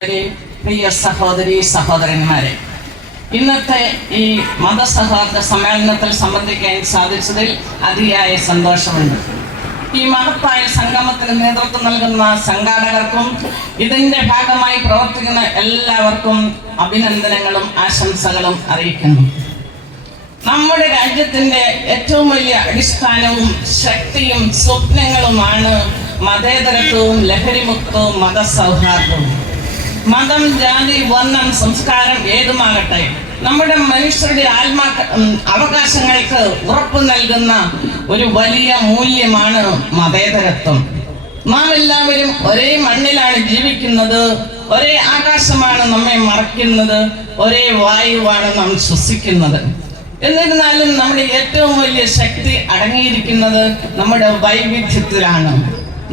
പ്രിയ സഹോദരി സഹോദരന്മാരെ ഇന്നത്തെ ഈ മതസൗഹാർദ്ദ സമ്മേളനത്തിൽ സംബന്ധിക്കാൻ സാധിച്ചതിൽ അതിയായ സന്തോഷമുണ്ട്. ഈ മഹത്തായ സംഗമത്തിന് നേതൃത്വം നൽകുന്ന സംഘാടകർക്കും ഇതിന്റെ ഭാഗമായി പ്രവർത്തിക്കുന്ന എല്ലാവർക്കും അഭിനന്ദനങ്ങളും ആശംസകളും അറിയിക്കുന്നു. നമ്മുടെ രാജ്യത്തിന്റെ ഏറ്റവും വലിയ അടിസ്ഥാനവും ശക്തിയും സ്വപ്നങ്ങളുമാണ് മതേതരത്വവും ലഹരിമുക്തവും മതസൗഹാർദ്ദവും. മതം ജാതി വർണം സംസ്കാരം ഏതുമാകട്ടെ നമ്മുടെ മനുഷ്യരുടെ ആത്മാ അവകാശങ്ങൾക്ക് ഉറപ്പ് നൽകുന്ന ഒരു വലിയ മൂല്യമാണ് മതേതരത്വം. നാം എല്ലാവരും ഒരേ മണ്ണിലാണ് ജീവിക്കുന്നത് ഒരേ ആകാശമാണ് നമ്മെ മറയ്ക്കുന്നത് ഒരേ വായുവാണ് നാം ശ്വസിക്കുന്നത്. എന്നിരുന്നാലും നമ്മുടെ ഏറ്റവും വലിയ ശക്തി അടങ്ങിയിരിക്കുന്നത് നമ്മുടെ വൈവിധ്യത്തിലാണ്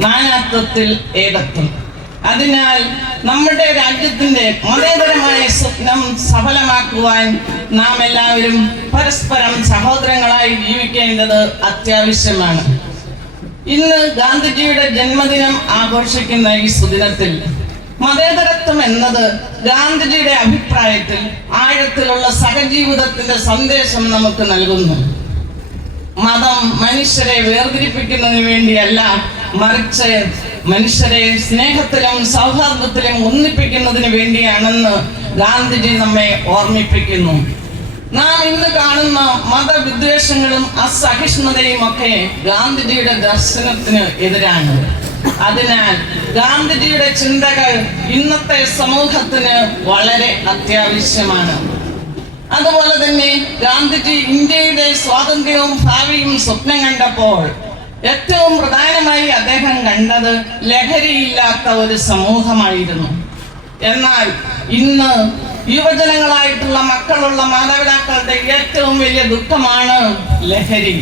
നാനാത്വത്തിൽ ഏകത്വം. അതിനാൽ നമ്മുടെ രാജ്യത്തിന്റെ മതേതരമായ സ്വപ്നം സഫലമാക്കുവാൻ നാം എല്ലാവരും പരസ്പരം സഹോദരങ്ങളായി ജീവിക്കേണ്ടത് അത്യാവശ്യമാണ്. ഇന്ന് ഗാന്ധിജിയുടെ ജന്മദിനം ആഘോഷിക്കുന്ന ഈ സുദിനത്തിൽ മതേതരത്വം എന്നത് ഗാന്ധിജിയുടെ അഭിപ്രായത്തിൽ ആഴത്തിലുള്ള സഹജീവിതത്തിന്റെ സന്ദേശം നമുക്ക് നൽകുന്നു. മതം മനുഷ്യരെ വേർതിരിപ്പിക്കുന്നതിന് വേണ്ടിയല്ല മറിച്ച് മനുഷ്യരെ സ്നേഹത്തിലും സൗഹാർദ്ദത്തിലും ഒന്നിപ്പിക്കുന്നതിന് വേണ്ടിയാണെന്ന് ഗാന്ധിജി നമ്മെ ഓർമ്മിപ്പിക്കുന്നു. നാം ഇന്ന് കാണുന്ന മതവിദ്വേഷങ്ങളും അസഹിഷ്ണുതയും ഒക്കെ ഗാന്ധിജിയുടെ ദർശനത്തിന് എതിരാണ്. അതിനാൽ ഗാന്ധിജിയുടെ ചിന്തകൾ ഇന്നത്തെ സമൂഹത്തിന് വളരെ അത്യാവശ്യമാണ്. അതുപോലെ തന്നെ ഗാന്ധിജി ഇന്ത്യയുടെ സ്വാതന്ത്ര്യവും ഭാവിയും സ്വപ്നം കണ്ടപ്പോൾ ഏറ്റവും പ്രധാനമായി അദ്ദേഹം കണ്ടത് ലഹരിയില്ലാത്ത ഒരു സമൂഹമായിരുന്നു. എന്നാൽ ഇന്ന് യുവജനങ്ങളായിട്ടുള്ള മക്കളുള്ള മാതാപിതാക്കളുടെ ഏറ്റവും വലിയ ദുഃഖമാണ് ലഹരി.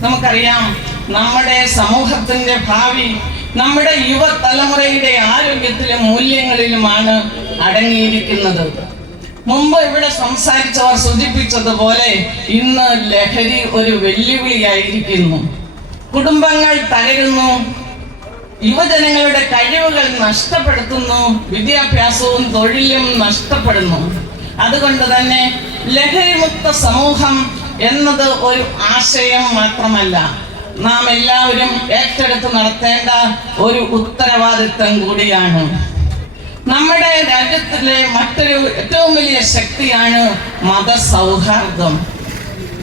നമുക്കറിയാം നമ്മുടെ സമൂഹത്തിന്റെ ഭാവി നമ്മുടെ യുവതലമുറയുടെ ആരോഗ്യത്തിലും മൂല്യങ്ങളിലുമാണ് അടങ്ങിയിരിക്കുന്നത്. മുമ്പ് ഇവിടെ സംസാരിച്ചവർ സൂചിപ്പിച്ചതുപോലെ ഇന്ന് ലഹരി ഒരു വെല്ലുവിളിയായിരിക്കുന്നു. കുടുംബങ്ങൾ തകരുന്നു. യുവജനങ്ങളുടെ കഴിവുകൾ നഷ്ടപ്പെടുത്തുന്നു. വിദ്യാഭ്യാസവും തൊഴിലും നഷ്ടപ്പെടുന്നു. അതുകൊണ്ട് തന്നെ ലഹരിമുക്ത സമൂഹം എന്നത് ഒരു ആശയം മാത്രമല്ല. നാം എല്ലാവരും ഏറ്റെടുത്ത് നടത്തേണ്ട ഒരു ഉത്തരവാദിത്തം കൂടിയാണ്. നമ്മുടെ രാജ്യത്തിലെ മറ്റൊരു ഏറ്റവും വലിയ ശക്തിയാണ് മതസൗഹാർദ്ദം.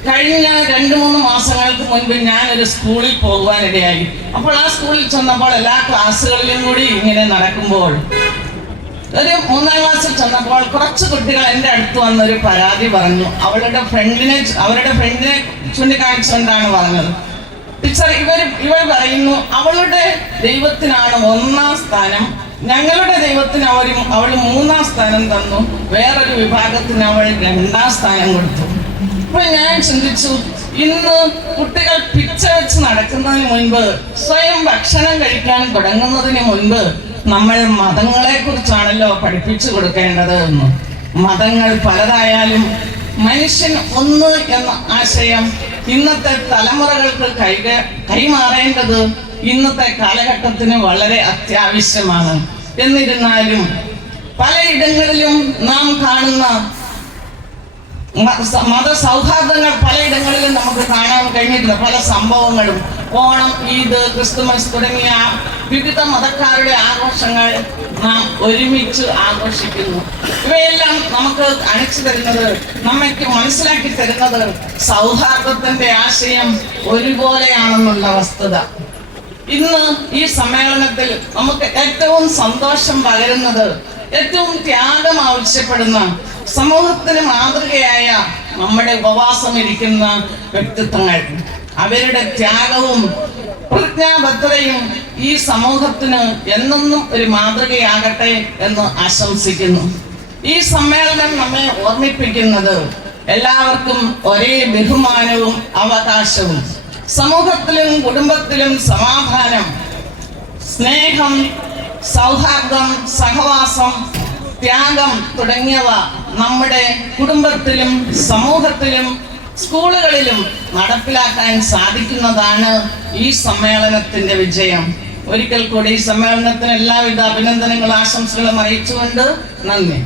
കഴിഞ്ഞ ഞാൻ രണ്ടു മൂന്ന് മാസങ്ങൾക്ക് മുൻപ് ഞാൻ ഒരു സ്കൂളിൽ പോകുവാനിടയായി. അപ്പോൾ ആ സ്കൂളിൽ ചെന്നപ്പോൾ എല്ലാ ക്ലാസ്സുകളിലും കൂടി ഇങ്ങനെ നടക്കുമ്പോൾ ഒരു മൂന്നാം ക്ലാസ്സിൽ ചെന്നപ്പോൾ കുറച്ച് കുട്ടികൾ എന്റെ അടുത്ത് വന്നൊരു പരാതി പറഞ്ഞു. അവളുടെ ഫ്രണ്ടിനെ അവരുടെ ഫ്രണ്ടിനെ ചൂണ്ടിക്കാണിച്ചുകൊണ്ടാണ് പറഞ്ഞത്. ടീച്ചർ ഇവർ ഇവർ പറയുന്നു അവളുടെ ദൈവത്തിനാണ് ഒന്നാം സ്ഥാനം. ഞങ്ങളുടെ ദൈവത്തിന് അവർ അവൾ മൂന്നാം സ്ഥാനം തന്നു. വേറൊരു വിഭാഗത്തിന് അവൾ രണ്ടാം സ്ഥാനം കൊടുത്തു. അപ്പൊ ഞാൻ ചിന്തിച്ചു ഇന്ന് കുട്ടികൾ പിച്ച വെച്ച് നടക്കുന്നതിന് മുൻപ് സ്വയം ഭക്ഷണം കഴിക്കാൻ തുടങ്ങുന്നതിന് മുൻപ് നമ്മൾ മതങ്ങളെ കുറിച്ചാണല്ലോ പഠിപ്പിച്ചു കൊടുക്കേണ്ടത് എന്ന് മതങ്ങൾ പലതായാലും മനുഷ്യൻ ഒന്ന് എന്ന ആശയം ഇന്നത്തെ തലമുറകൾക്ക് കൈ കൈമാറേണ്ടത് ഇന്നത്തെ കാലഘട്ടത്തിന് വളരെ അത്യാവശ്യമാണ്. എന്നിരുന്നാലും പലയിടങ്ങളിലും നാം കാണുന്ന മ- സൗഹാർദ്ദങ്ങൾ പലയിടങ്ങളിലും നമുക്ക് കാണാൻ കഴിഞ്ഞിട്ടുണ്ട്. പല സംഭവങ്ങളും. ഓണം ഈദ് ക്രിസ്തുമസ് തുടങ്ങിയ വിവിധ മതക്കാരുടെ ആഘോഷങ്ങൾ നാം ഒരുമിച്ച് ആഘോഷിക്കുന്നു. ഇവയെല്ലാം നമുക്ക് അണിച്ചു തരുന്നത് നമ്മയ്ക്ക് മനസ്സിലാക്കി തരുന്നത് സൗഹാർദ്ദത്തിന്റെ ആശയം ഒരുപോലെയാണെന്നുള്ള വസ്തുത. ഇന്ന് ഈ സമ്മേളനത്തിൽ നമുക്ക് ഏറ്റവും സന്തോഷം പകരുന്നത് ഏറ്റവും ത്യാഗം ആവശ്യപ്പെടുന്ന സമൂഹത്തിന് മാതൃകയായ നമ്മുടെ ഉപവാസം ഇരിക്കുന്ന വ്യക്തിത്വങ്ങൾ അവരുടെ ത്യാഗവും പ്രതിജ്ഞാബദ്ധതയും ഈ സമൂഹത്തിന് എന്നെന്നും ഒരു മാതൃകയാകട്ടെ എന്ന് ആശംസിക്കുന്നു. ഈ സമ്മേളനം നമ്മെ ഓർമ്മിപ്പിക്കുന്നത് എല്ലാവർക്കും ഒരേ ബഹുമാനവും അവകാശവും. സമൂഹത്തിലും കുടുംബത്തിലും സമാധാനം സ്നേഹം സൗഹാർദ്ദം സഹവാസം ത്യാഗം തുടങ്ങിയവ നമ്മുടെ കുടുംബത്തിലും സമൂഹത്തിലും സ്കൂളുകളിലും നടപ്പിലാക്കാൻ സാധിക്കുന്നതാണ് ഈ സമ്മേളനത്തിന്റെ വിജയം. ഒരിക്കൽ കൂടി ഈ സമ്മേളനത്തിന് എല്ലാവിധ അഭിനന്ദനങ്ങളും ആശംസകളും അറിയിച്ചുകൊണ്ട് നന്ദി.